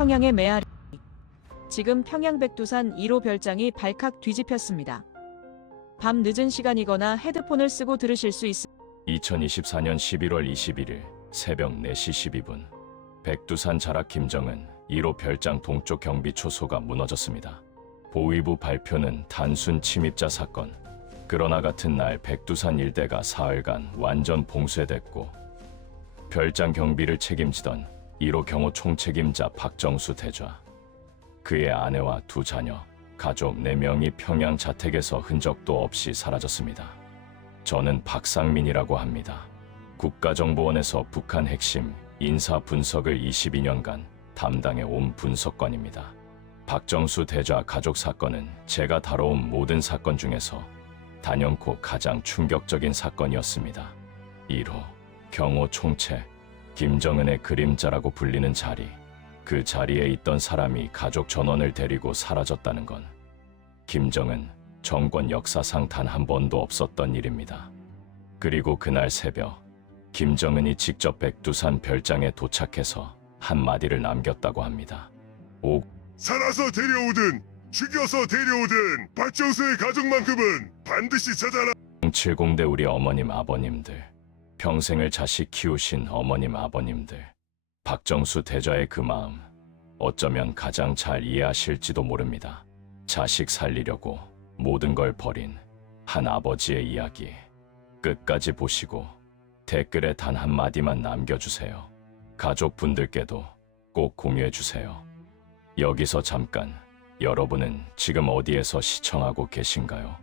평양의 메아리. 지금 평양 백두산 1호 별장이 발칵 뒤집혔습니다. 밤 늦은 시간이거나 헤드폰을 쓰고 들으실 수 있습니다. 2024년 11월 21일 새벽 4시 12분 백두산 자락 김정은 1호 별장 동쪽 경비 초소가 무너졌습니다. 보위부 발표는 단순 침입자 사건. 그러나 같은 날 백두산 일대가 사흘간 완전 봉쇄됐고 별장 경비를 책임지던 1호 경호 총책임자 박정수 대좌, 그의 아내와 두 자녀, 가족 4명이 평양 자택에서 흔적도 없이 사라졌습니다. 저는 박상민이라고 합니다. 국가정보원에서 북한 핵심 인사 분석을 22년간 담당해 온 분석관입니다. 박정수 대좌 가족 사건은 제가 다뤄온 모든 사건 중에서 단연코 가장 충격적인 사건이었습니다. 1호 경호 총책 김정은의 그림자라고 불리는 자리, 그 자리에 있던 사람이 가족 전원을 데리고 사라졌다는 건 김정은 정권 역사상 단 한 번도 없었던 일입니다. 그리고 그날 새벽 김정은이 직접 백두산 별장에 도착해서 한마디를 남겼다고 합니다. 살아서 데려오든 죽여서 데려오든 박정수의 가족만큼은 반드시 찾아라. 070대 우리 어머님 아버님들, 평생을 자식 키우신 어머님 아버님들, 박정수 대좌의 그 마음 어쩌면 가장 잘 이해하실지도 모릅니다. 자식 살리려고 모든 걸 버린 한 아버지의 이야기 끝까지 보시고 댓글에 단 한마디만 남겨주세요. 가족분들께도 꼭 공유해주세요. 여기서 잠깐, 여러분은 지금 어디에서 시청하고 계신가요?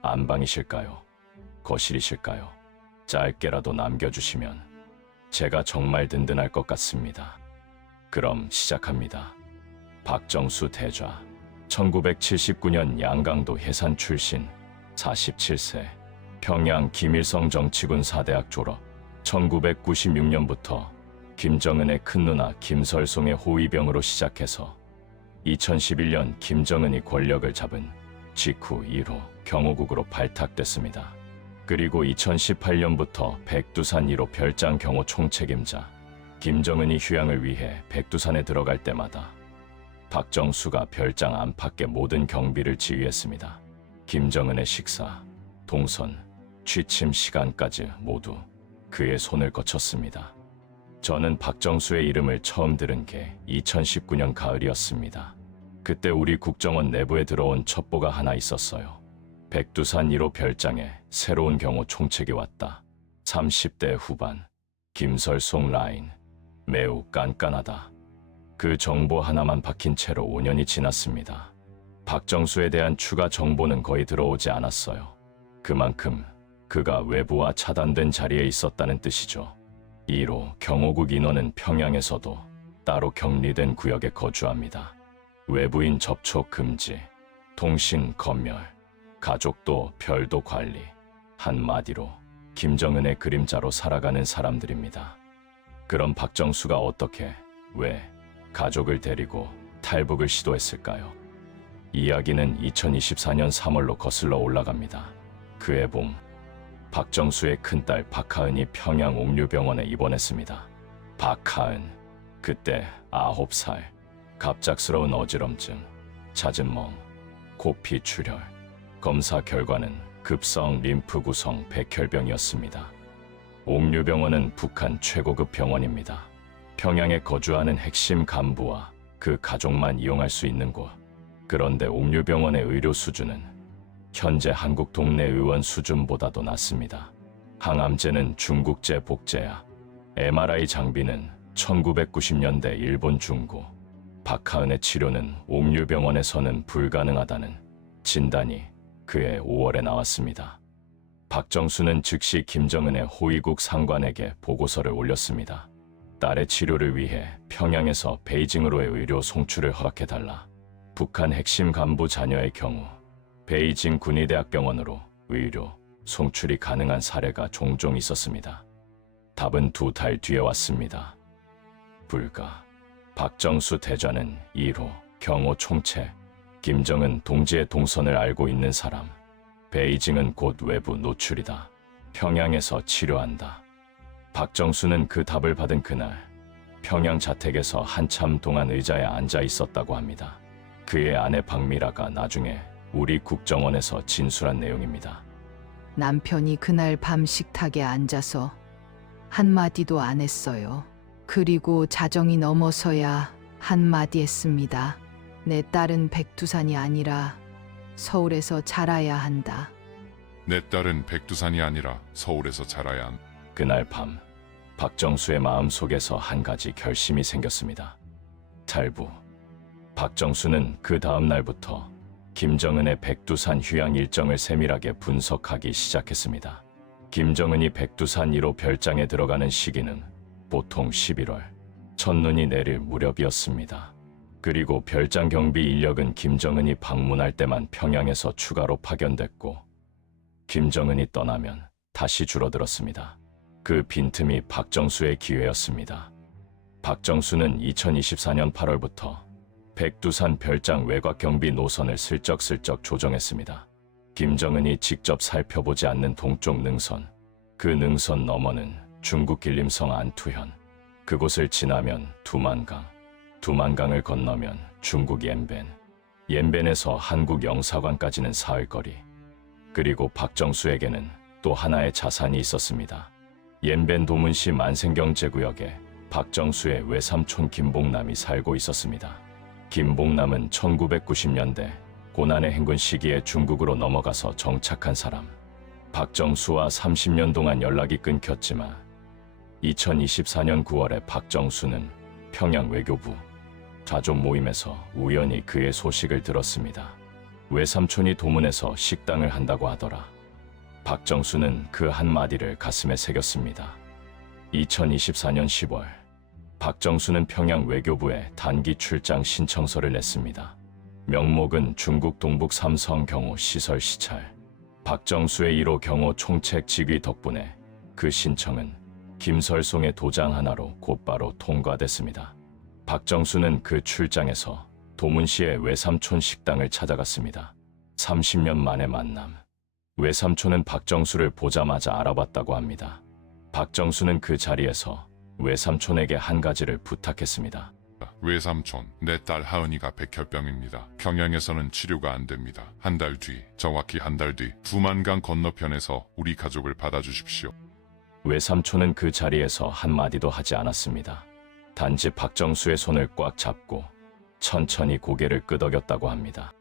안방이실까요? 거실이실까요? 짧게라도 남겨주시면 제가 정말 든든할 것 같습니다. 그럼 시작합니다. 박정수 대좌, 1979년 양강도 해산 출신, 47세, 평양 김일성 정치군 사대학 졸업, 1996년부터 김정은의 큰누나 김설송의 호위병으로 시작해서 2011년 김정은이 권력을 잡은 직후 1호 경호국으로 발탁됐습니다. 그리고 2018년부터 백두산 1호 별장 경호 총책임자, 김정은이 휴양을 위해 백두산에 들어갈 때마다 박정수가 별장 안팎의 모든 경비를 지휘했습니다. 김정은의 식사, 동선, 취침 시간까지 모두 그의 손을 거쳤습니다. 저는 박정수의 이름을 처음 들은 게 2019년 가을이었습니다. 그때 우리 국정원 내부에 들어온 첩보가 하나 있었어요. 백두산 1호 별장에 새로운 경호 총책이 왔다. 30대 후반, 김설송 라인, 매우 깐깐하다. 그 정보 하나만 박힌 채로 5년이 지났습니다. 박정수에 대한 추가 정보는 거의 들어오지 않았어요. 그만큼 그가 외부와 차단된 자리에 있었다는 뜻이죠. 1호 경호국 인원은 평양에서도 따로 격리된 구역에 거주합니다. 외부인 접촉 금지, 통신 검열, 가족도 별도 관리, 한마디로 김정은의 그림자로 살아가는 사람들입니다. 그럼 박정수가 어떻게, 왜 가족을 데리고 탈북을 시도했을까요? 이야기는 2024년 3월로 거슬러 올라갑니다. 그해 봄, 박정수의 큰딸 박하은이 평양 옥류병원에 입원했습니다. 박하은, 그때 9살, 갑작스러운 어지럼증, 잦은 멍, 코피 출혈, 검사 결과는 급성 림프 구성 백혈병이었습니다. 옥류병원은 북한 최고급 병원입니다. 평양에 거주하는 핵심 간부와 그 가족만 이용할 수 있는 곳. 그런데 옥류병원의 의료 수준은 현재 한국 동네 의원 수준보다도 낮습니다. 항암제는 중국제 복제약, MRI 장비는 1990년대 일본 중고, 박하은의 치료는 옥류병원에서는 불가능하다는 진단이 그해 5월에 나왔습니다. 박정수는 즉시 김정은의 호위국 상관에게 보고서를 올렸습니다. 딸의 치료를 위해 평양에서 베이징으로의 의료 송출을 허락해달라. 북한 핵심 간부 자녀의 경우 베이징 군의대학병원으로 의료 송출이 가능한 사례가 종종 있었습니다. 답은 2달 뒤에 왔습니다. 불가. 박정수 대좌는 1호 경호 총책, 김정은 동지의 동선을 알고 있는 사람, 베이징은 곧 외부 노출이다. 평양에서 치료한다. 박정수는 그 답을 받은 그날 평양 자택에서 한참 동안 의자에 앉아 있었다고 합니다. 그의 아내 박미라가 나중에 우리 국정원에서 진술한 내용입니다. 남편이 그날 밤 식탁에 앉아서 한마디도 안 했어요. 그리고 자정이 넘어서야 한마디 했습니다. 내 딸은 백두산이 아니라 서울에서 자라야 한다. 내 딸은 백두산이 아니라 서울에서 자라야 한다. 그날 밤 박정수의 마음속에서 한 가지 결심이 생겼습니다. 탈부. 박정수는 그 다음 날부터 김정은의 백두산 휴양 일정을 세밀하게 분석하기 시작했습니다. 김정은이 백두산 1호 별장에 들어가는 시기는 보통 11월, 첫눈이 내릴 무렵이었습니다. 그리고 별장 경비 인력은 김정은이 방문할 때만 평양에서 추가로 파견됐고, 김정은이 떠나면 다시 줄어들었습니다. 그 빈틈이 박정수의 기회였습니다. 박정수는 2024년 8월부터 백두산 별장 외곽 경비 노선을 슬쩍슬쩍 조정했습니다. 김정은이 직접 살펴보지 않는 동쪽 능선, 그 능선 너머는 중국 길림성 안투현, 그곳을 지나면 두만강, 두만강을 건너면 중국 옌벤, 옌벤에서 한국 영사관까지는 사흘거리. 그리고 박정수에게는 또 하나의 자산이 있었습니다. 옌벤 도문시 만생경제구역에 박정수의 외삼촌 김봉남이 살고 있었습니다. 김봉남은 1990년대 고난의 행군 시기에 중국으로 넘어가서 정착한 사람. 박정수와 30년 동안 연락이 끊겼지만 2024년 9월에 박정수는 평양 외교부 좌족 모임에서 우연히 그의 소식을 들었습니다. 외삼촌이 도문에서 식당을 한다고 하더라. 박정수는 그 한마디를 가슴에 새겼습니다. 2024년 10월 박정수는 평양 외교부에 단기 출장 신청서를 냈습니다. 명목은 중국 동북 삼성 경호 시설 시찰. 박정수의 1호 경호 총책 직위 덕분에 그 신청은 김설송의 도장 하나로 곧바로 통과됐습니다. 박정수는 그 출장에서 도문시의 외삼촌 식당을 찾아갔습니다. 30년 만의 만남. 외삼촌은 박정수를 보자마자 알아봤다고 합니다. 박정수는 그 자리에서 외삼촌에게 한 가지를 부탁했습니다. 외삼촌, 내 딸 하은이가 백혈병입니다. 평양에서는 치료가 안 됩니다. 한 달 뒤, 정확히 한 달 뒤 두만강 건너편에서 우리 가족을 받아주십시오. 외삼촌은 그 자리에서 한마디도 하지 않았습니다. 단지 박정수의 손을 꽉 잡고 천천히 고개를 끄덕였다고 합니다.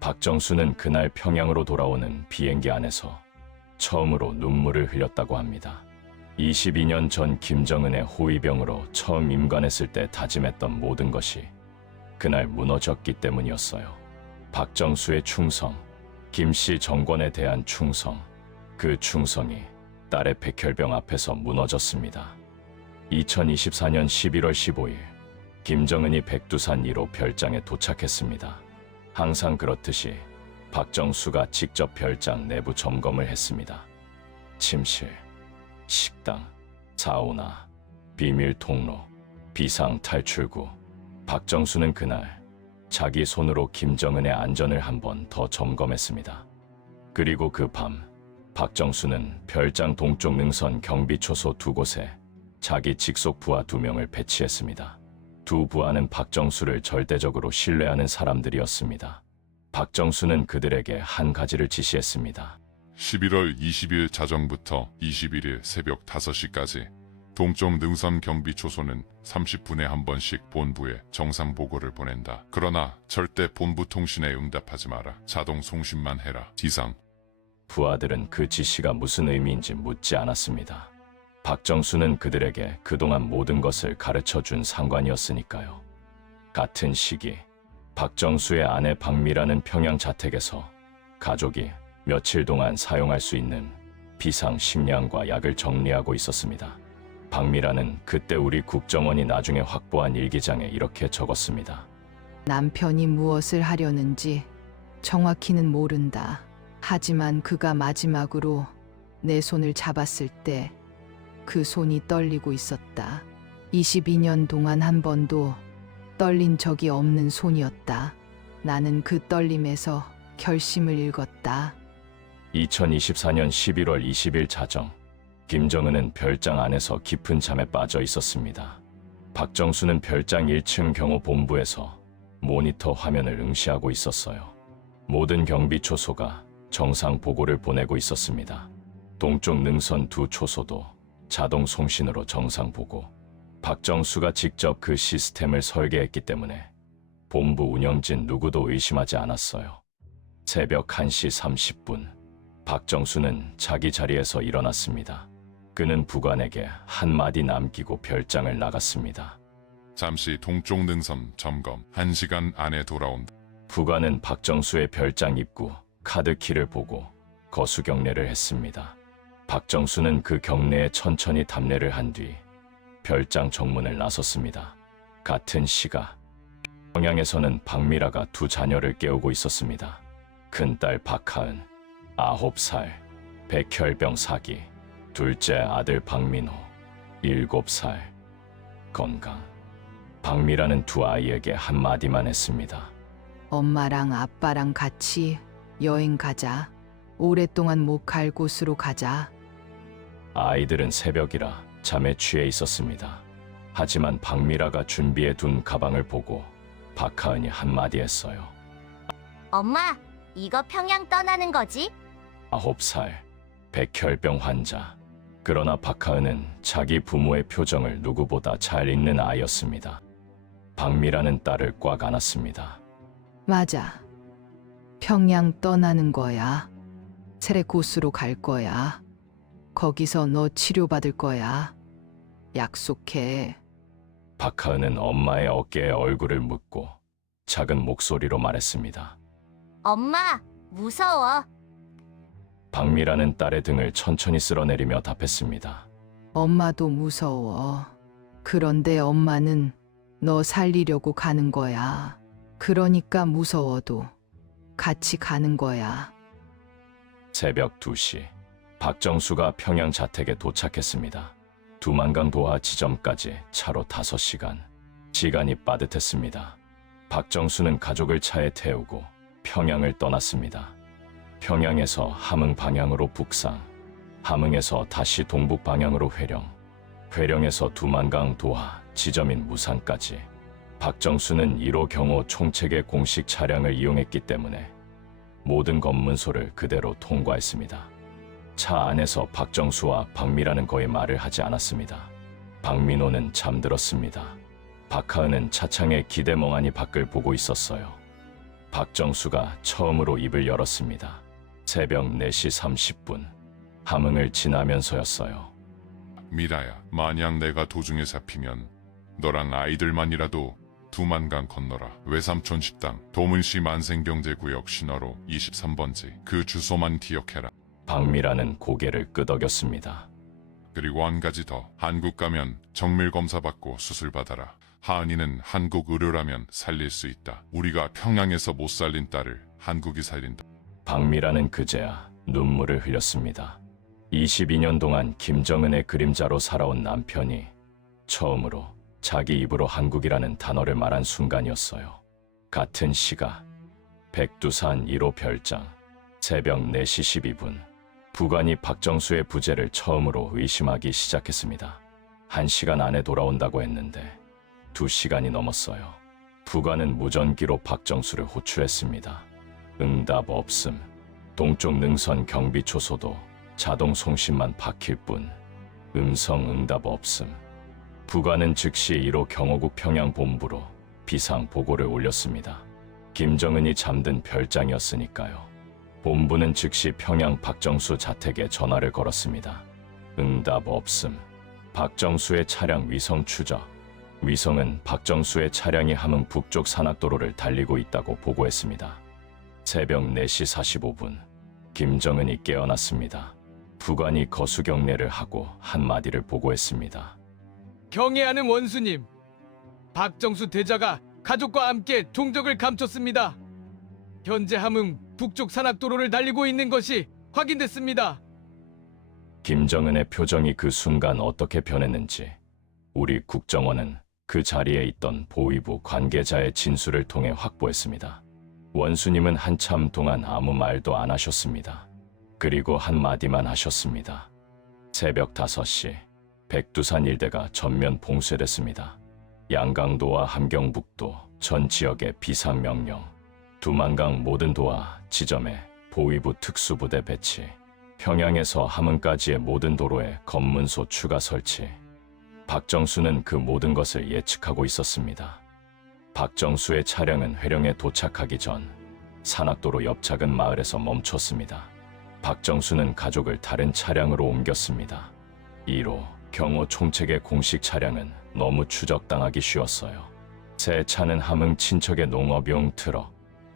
박정수는 그날 평양으로 돌아오는 비행기 안에서 처음으로 눈물을 흘렸다고 합니다. 22년 전 김정은의 호위병으로 처음 임관했을 때 다짐했던 모든 것이 그날 무너졌기 때문이었어요. 박정수의 충성, 김씨 정권에 대한 충성, 그 충성이 딸의 백혈병 앞에서 무너졌습니다. 2024년 11월 15일 김정은이 백두산 1호 별장에 도착했습니다. 항상 그렇듯이 박정수가 직접 별장 내부 점검을 했습니다. 침실, 식당, 사우나, 비밀 통로, 비상 탈출구. 박정수는 그날 자기 손으로 김정은의 안전을 한 번 더 점검했습니다. 그리고 그 밤 박정수는 별장 동쪽 능선 경비초소 2곳에 자기 직속 부하 2명을 배치했습니다. 두 부하는 박정수를 절대적으로 신뢰하는 사람들이었습니다. 박정수는 그들에게 한 가지를 지시했습니다. 11월 20일 자정부터 21일 새벽 5시까지 동쪽 능선 경비 초소는 30분에 한 번씩 본부에 정상 보고를 보낸다. 그러나 절대 본부 통신에 응답하지 마라. 자동 송신만 해라. 이상. 부하들은 그 지시가 무슨 의미인지 묻지 않았습니다. 박정수는 그들에게 그동안 모든 것을 가르쳐준 상관이었으니까요. 같은 시기 박정수의 아내 박미라는 평양 자택에서 가족이 며칠 동안 사용할 수 있는 비상 식량과 약을 정리하고 있었습니다. 박미라는 그때 우리 국정원이 나중에 확보한 일기장에 이렇게 적었습니다. 남편이 무엇을 하려는지 정확히는 모른다. 하지만 그가 마지막으로 내 손을 잡았을 때 그 손이 떨리고 있었다. 22년 동안 한 번도 떨린 적이 없는 손이었다. 나는 그 떨림에서 결심을 읽었다. 2024년 11월 20일 자정 김정은은 별장 안에서 깊은 잠에 빠져 있었습니다. 박정수는 별장 1층 경호 본부에서 모니터 화면을 응시하고 있었어요. 모든 경비 초소가 정상 보고를 보내고 있었습니다. 동쪽 능선 두 초소도 자동 송신으로 정상 보고. 박정수가 직접 그 시스템을 설계했기 때문에 본부 운영진 누구도 의심하지 않았어요. 새벽 1시 30분, 박정수는 자기 자리에서 일어났습니다. 그는 부관에게 한마디 남기고 별장을 나갔습니다. 잠시 동쪽 능선 점검. 1시간 안에 돌아온다. 부관은 박정수의 별장 입구 카드키를 보고 거수 경례를 했습니다. 박정수는 그 경례에 천천히 답례를 한 뒤 별장 정문을 나섰습니다. 같은 시각 평양에서는 박미라가 두 자녀를 깨우고 있었습니다. 큰딸 박하은 9살, 백혈병 사기, 둘째 아들 박민호 7살. 건강. 박미라는 두 아이에게 한마디만 했습니다. 엄마랑 아빠랑 같이 여행 가자. 오랫동안 못 갈 곳으로 가자. 아이들은 새벽이라 잠에 취해 있었습니다. 하지만 박미라가 준비해 둔 가방을 보고 박하은이 한마디 했어요. 엄마, 이거 평양 떠나는 거지? 9살, 백혈병 환자. 그러나 박하은은 자기 부모의 표정을 누구보다 잘 읽는 아이였습니다. 박미라는 딸을 꽉 안았습니다. 맞아. 평양 떠나는 거야. 세레코스로 갈 거야. 거기서 너 치료받을 거야. 약속해. 박하은은 엄마의 어깨에 얼굴을 묻고 작은 목소리로 말했습니다. 엄마, 무서워. 박미라는 딸의 등을 천천히 쓸어내리며 답했습니다. 엄마도 무서워. 그런데 엄마는 너 살리려고 가는 거야. 그러니까 무서워도 같이 가는 거야. 새벽 2시, 박정수가 평양 자택에 도착했습니다. 두만강 도하 지점까지 차로 5시간. 시간이 빠듯했습니다. 박정수는 가족을 차에 태우고 평양을 떠났습니다. 평양에서 함흥 방향으로 북상, 함흥에서 다시 동북 방향으로 회령, 회령에서 두만강 도하 지점인 무산까지. 박정수는 1호 경호 총책의 공식 차량을 이용했기 때문에 모든 검문소를 그대로 통과했습니다. 차 안에서 박정수와 박미라는 거의 말을 하지 않았습니다. 박민호는 잠들었습니다. 박하은은 차창에 기대 멍하니 밖을 보고 있었어요. 박정수가 처음으로 입을 열었습니다. 새벽 4시 30분, 함흥을 지나면서였어요. 미라야, 만약 내가 도중에 잡히면 너랑 아이들만이라도 두만강 건너라. 외삼촌 식당, 도문시 만생경제구역 신화로 23번지. 그 주소만 기억해라. 박미라는 고개를 끄덕였습니다. 그리고 한 가지 더. 한국 가면 정밀 검사 받고 수술 받아라. 하은이는 한국 의료라면 살릴 수 있다. 우리가 평양에서 못 살린 딸을 한국이 살린다. 박미라는 그제야 눈물을 흘렸습니다. 22년 동안 김정은의 그림자로 살아온 남편이 처음으로 자기 입으로 한국이라는 단어를 말한 순간이었어요. 같은 시각 백두산 1호 별장, 새벽 4시 12분. 부관이 박정수의 부재를 처음으로 의심하기 시작했습니다. 1시간 안에 돌아온다고 했는데 2시간이 넘었어요. 부관은 무전기로 박정수를 호출했습니다. 응답 없음. 동쪽 능선 경비 초소도 자동 송신만 박힐 뿐 음성 응답 없음. 부관은 즉시 1호 경호국 평양 본부로 비상 보고를 올렸습니다. 김정은이 잠든 별장이었으니까요. 본부는 즉시 평양 박정수 자택에 전화를 걸었습니다. 응답 없음. 박정수의 차량 위성 추적. 위성은 박정수의 차량이 함흥 북쪽 산악도로를 달리고 있다고 보고했습니다. 새벽 4시 45분, 김정은이 깨어났습니다. 부관이 거수경례를 하고 한마디를 보고했습니다. 경애하는 원수님, 박정수 대자가 가족과 함께 종적을 감췄습니다. 현재 함흥 북쪽 산악도로를 달리고 있는 것이 확인됐습니다. 김정은의 표정이 그 순간 어떻게 변했는지 우리 국정원은 그 자리에 있던 보위부 관계자의 진술을 통해 확보했습니다. 원수님은 한참 동안 아무 말도 안 하셨습니다. 그리고 한마디만 하셨습니다. 새벽 5시 백두산 일대가 전면 봉쇄됐습니다. 양강도와 함경북도 전 지역의 비상명령, 두만강 모든 도와 지점에 보위부 특수부대 배치, 평양에서 함흥까지의 모든 도로에 검문소 추가 설치. 박정수는 그 모든 것을 예측하고 있었습니다. 박정수의 차량은 회령에 도착하기 전 산악도로 옆 작은 마을에서 멈췄습니다. 박정수는 가족을 다른 차량으로 옮겼습니다. 2로 경호 총책의 공식 차량은 너무 추적당하기 쉬웠어요. 새 차는 함흥 친척의 농업용 트럭,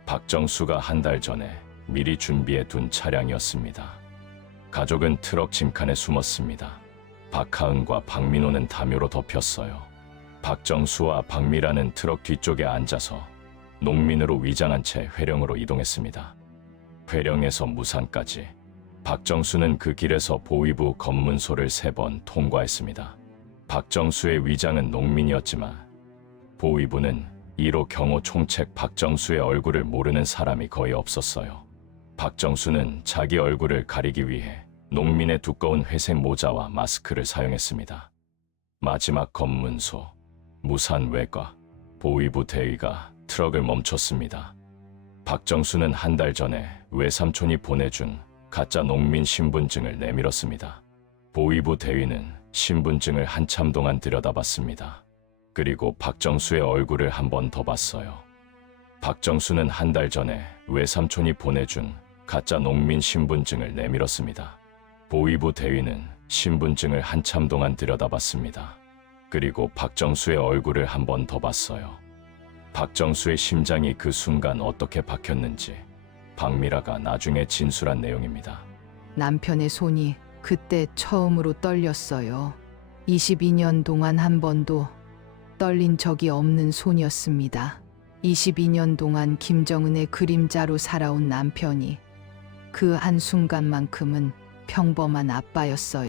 박정수가 한 달 전에 미리 준비해 둔 차량이었습니다. 가족은 트럭 짐칸에 숨었습니다. 박하은과 박민호는 담요로 덮였어요. 박정수와 박미라는 트럭 뒤쪽에 앉아서 농민으로 위장한 채 회령으로 이동했습니다. 회령에서 무산까지 박정수는 그 길에서 보위부 검문소를 3번 통과했습니다. 박정수의 위장은 농민이었지만 보위부는 1호 경호 총책 박정수의 얼굴을 모르는 사람이 거의 없었어요. 박정수는 자기 얼굴을 가리기 위해 농민의 두꺼운 회색 모자와 마스크를 사용했습니다. 마지막 검문소, 무산 외과, 보위부 대위가 트럭을 멈췄습니다. 박정수는 한 달 전에 외삼촌이 보내준 가짜 농민 신분증을 내밀었습니다. 보위부 대위는 신분증을 한참 동안 들여다봤습니다. 그리고 박정수의 얼굴을 한 번 더 봤어요. 박정수는 한 달 전에 외삼촌이 보내준 가짜 농민 신분증을 내밀었습니다. 보위부 대위는 신분증을 한참 동안 들여다봤습니다. 그리고 박정수의 얼굴을 한 번 더 봤어요. 박정수의 심장이 그 순간 어떻게 박혔는지 박미라가 나중에 진술한 내용입니다. 남편의 손이 그때 처음으로 떨렸어요. 22년 동안 한 번도 떨린 적이 없는 손이었습니다. 22년 동안 김정은의 그림자로 살아온 남편이 그 한순간만큼은 평범한 아빠였어요.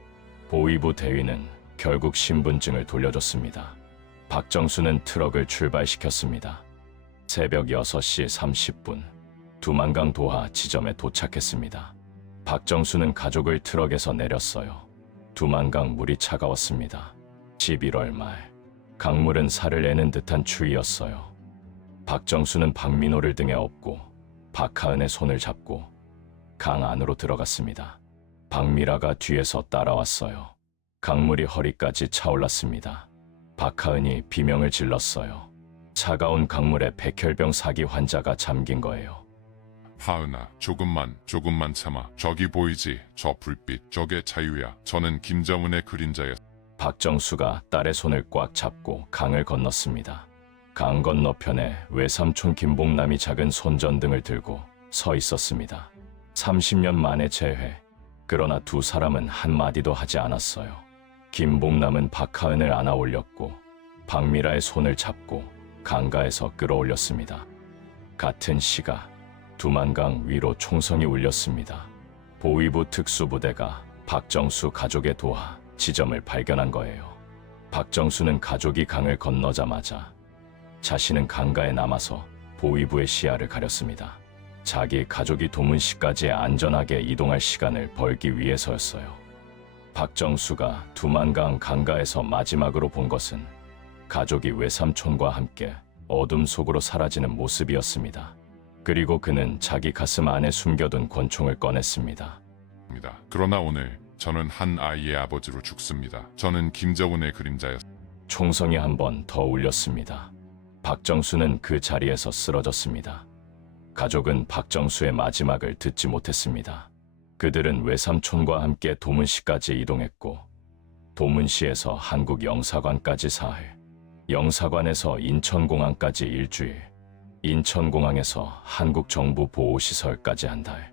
보위부 대위는 결국 신분증을 돌려줬습니다. 박정수는 트럭을 출발시켰습니다. 새벽 6시 30분 두만강 도하 지점에 도착했습니다. 박정수는 가족을 트럭에서 내렸어요. 두만강 물이 차가웠습니다. 11월 말 강물은 살을 내는 듯한 추위였어요. 박정수는 박민호를 등에 업고 박하은의 손을 잡고 강 안으로 들어갔습니다. 박미라가 뒤에서 따라왔어요. 강물이 허리까지 차올랐습니다. 박하은이 비명을 질렀어요. 차가운 강물에 백혈병 사기 환자가 잠긴 거예요. 하은아, 조금만 참아. 저기 보이지? 저 불빛, 저게 자유야. 저는 김정은의 그림자였어. 박정수가 딸의 손을 꽉 잡고 강을 건넜습니다. 강 건너편에 외삼촌 김봉남이 작은 손전등을 들고 서 있었습니다. 30년 만에 재회. 그러나 두 사람은 한마디도 하지 않았어요. 김봉남은 박하은을 안아 올렸고 박미라의 손을 잡고 강가에서 끌어올렸습니다. 같은 시각 두만강 위로 총성이 울렸습니다. 보위부 특수부대가 박정수 가족의 도하 지점을 발견한 거예요. 박정수는 가족이 강을 건너자마자 자신은 강가에 남아서 보위부의 시야를 가렸습니다. 자기 가족이 도문시까지 안전하게 이동할 시간을 벌기 위해서였어요. 박정수가 두만강 강가에서 마지막으로 본 것은 가족이 외삼촌과 함께 어둠 속으로 사라지는 모습이었습니다. 그리고 그는 자기 가슴 안에 숨겨둔 권총을 꺼냈습니다. 그러나 오늘 저는 한 아이의 아버지로 죽습니다. 저는 김정은의 그림자였습니다. 총성이 한 번 더 울렸습니다. 박정수는 그 자리에서 쓰러졌습니다. 가족은 박정수의 마지막을 듣지 못했습니다. 그들은 외삼촌과 함께 도문시까지 이동했고 도문시에서 한국 영사관까지 사흘, 영사관에서 인천공항까지 일주일, 인천공항에서 한국 정부 보호시설까지 한 달.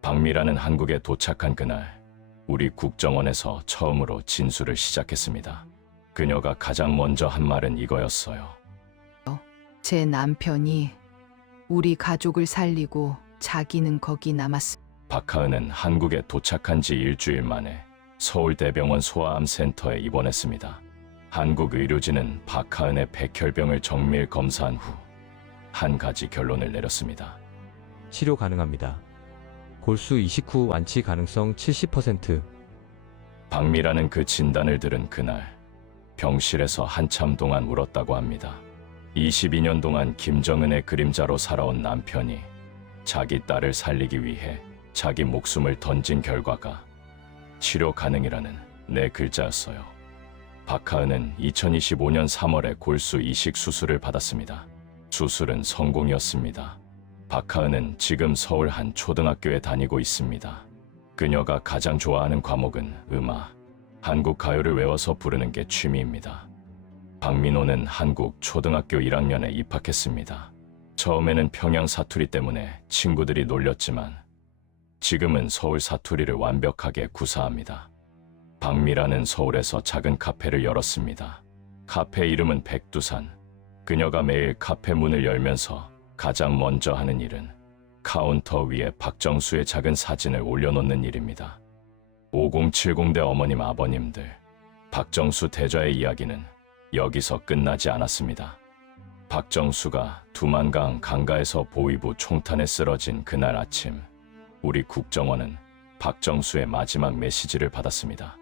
박미라는 한국에 도착한 그날 우리 국정원에서 처음으로 진술을 시작했습니다. 그녀가 가장 먼저 한 말은 이거였어요. 제 남편이 우리 가족을 살리고 자기는 거기 남았습니다. 박하은은 한국에 도착한 지 일주일 만에 서울대병원 소아암센터에 입원했습니다. 한국 의료진은 박하은의 백혈병을 정밀 검사한 후 한 가지 결론을 내렸습니다. 치료 가능합니다. 골수 이식 후 완치 가능성 70%. 박미라는 그 진단을 들은 그날 병실에서 한참 동안 울었다고 합니다. 22년 동안 김정은의 그림자로 살아온 남편이 자기 딸을 살리기 위해 자기 목숨을 던진 결과가 치료 가능이라는 네 글자였어요. 박하은은 2025년 3월에 골수 이식 수술을 받았습니다. 수술은 성공이었습니다. 박하은은 지금 서울 한 초등학교에 다니고 있습니다. 그녀가 가장 좋아하는 과목은 음악, 한국 가요를 외워서 부르는 게 취미입니다. 박민호는 한국 초등학교 1학년에 입학했습니다. 처음에는 평양 사투리 때문에 친구들이 놀렸지만 지금은 서울 사투리를 완벽하게 구사합니다. 박미라는 서울에서 작은 카페를 열었습니다. 카페 이름은 백두산. 그녀가 매일 카페 문을 열면서 가장 먼저 하는 일은 카운터 위에 박정수의 작은 사진을 올려놓는 일입니다. 5070대 어머님 아버님들, 박정수 대좌의 이야기는 여기서 끝나지 않았습니다. 박정수가 두만강 강가에서 보위부 총탄에 쓰러진 그날 아침, 우리 국정원은 박정수의 마지막 메시지를 받았습니다.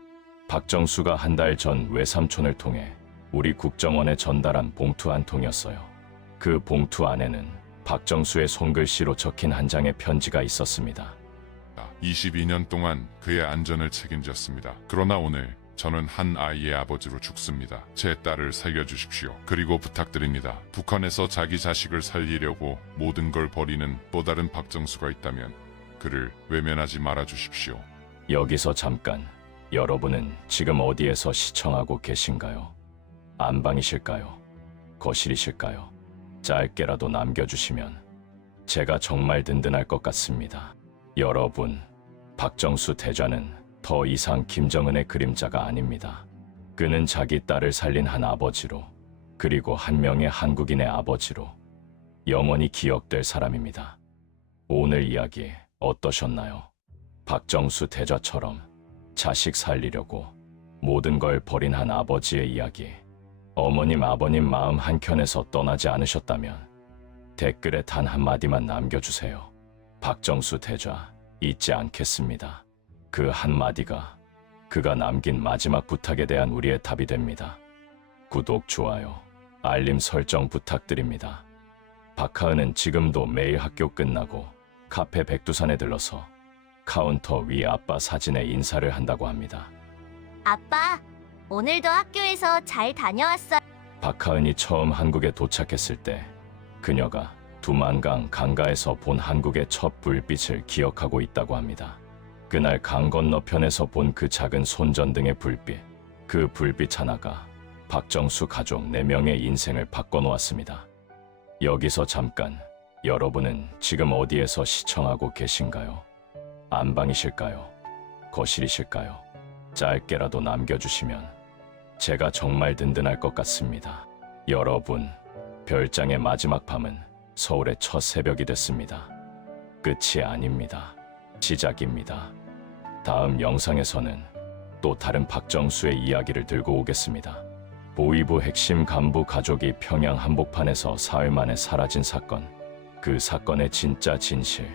박정수가 한 달 전 외삼촌을 통해 우리 국정원에 전달한 봉투 한 통이었어요. 그 봉투 안에는 박정수의 손글씨로 적힌 한 장의 편지가 있었습니다. 22년 동안 그의 안전을 책임졌습니다. 그러나 오늘 저는 한 아이의 아버지로 죽습니다. 제 딸을 살려주십시오. 그리고 부탁드립니다. 북한에서 자기 자식을 살리려고 모든 걸 버리는 또 다른 박정수가 있다면 그를 외면하지 말아주십시오. 여기서 잠깐, 여러분은 지금 어디에서 시청하고 계신가요? 안방이실까요? 거실이실까요? 짧게라도 남겨주시면 제가 정말 든든할 것 같습니다. 여러분, 박정수 대좌는 더 이상 김정은의 그림자가 아닙니다. 그는 자기 딸을 살린 한 아버지로, 그리고 한 명의 한국인의 아버지로 영원히 기억될 사람입니다. 오늘 이야기 어떠셨나요? 박정수 대좌처럼 자식 살리려고 모든 걸 버린 한 아버지의 이야기. 어머님, 아버님 마음 한켠에서 떠나지 않으셨다면 댓글에 단 한마디만 남겨주세요. 박정수 대좌 잊지 않겠습니다. 그 한마디가 그가 남긴 마지막 부탁에 대한 우리의 답이 됩니다. 구독, 좋아요, 알림 설정 부탁드립니다. 박하은은 지금도 매일 학교 끝나고 카페 백두산에 들러서 카운터 위 아빠 사진에 인사를 한다고 합니다. 아빠, 오늘도 학교에서 잘 다녀왔어. 박하은이 처음 한국에 도착했을 때 그녀가 두만강 강가에서 본 한국의 첫 불빛을 기억하고 있다고 합니다. 그날 강 건너편에서 본 그 작은 손전등의 불빛, 그 불빛 하나가 박정수 가족 4명의 인생을 바꿔놓았습니다. 여기서 잠깐, 여러분은 지금 어디에서 시청하고 계신가요? 안방이실까요? 거실이실까요? 짧게라도 남겨주시면 제가 정말 든든할 것 같습니다. 여러분, 별장의 마지막 밤은 서울의 첫 새벽이 됐습니다. 끝이 아닙니다. 시작입니다. 다음 영상에서는 또 다른 박정수의 이야기를 들고 오겠습니다. 보위부 핵심 간부 가족이 평양 한복판에서 사흘 만에 사라진 사건, 그 사건의 진짜 진실,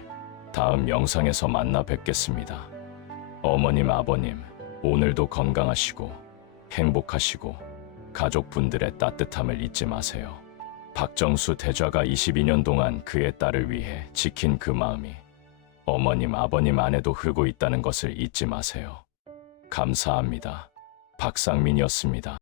다음 영상에서 만나 뵙겠습니다. 어머님, 아버님, 오늘도 건강하시고 행복하시고 가족분들의 따뜻함을 잊지 마세요. 박정수 대좌가 22년 동안 그의 딸을 위해 지킨 그 마음이 어머님, 아버님 안에도 흐고 있다는 것을 잊지 마세요. 감사합니다. 박상민이었습니다.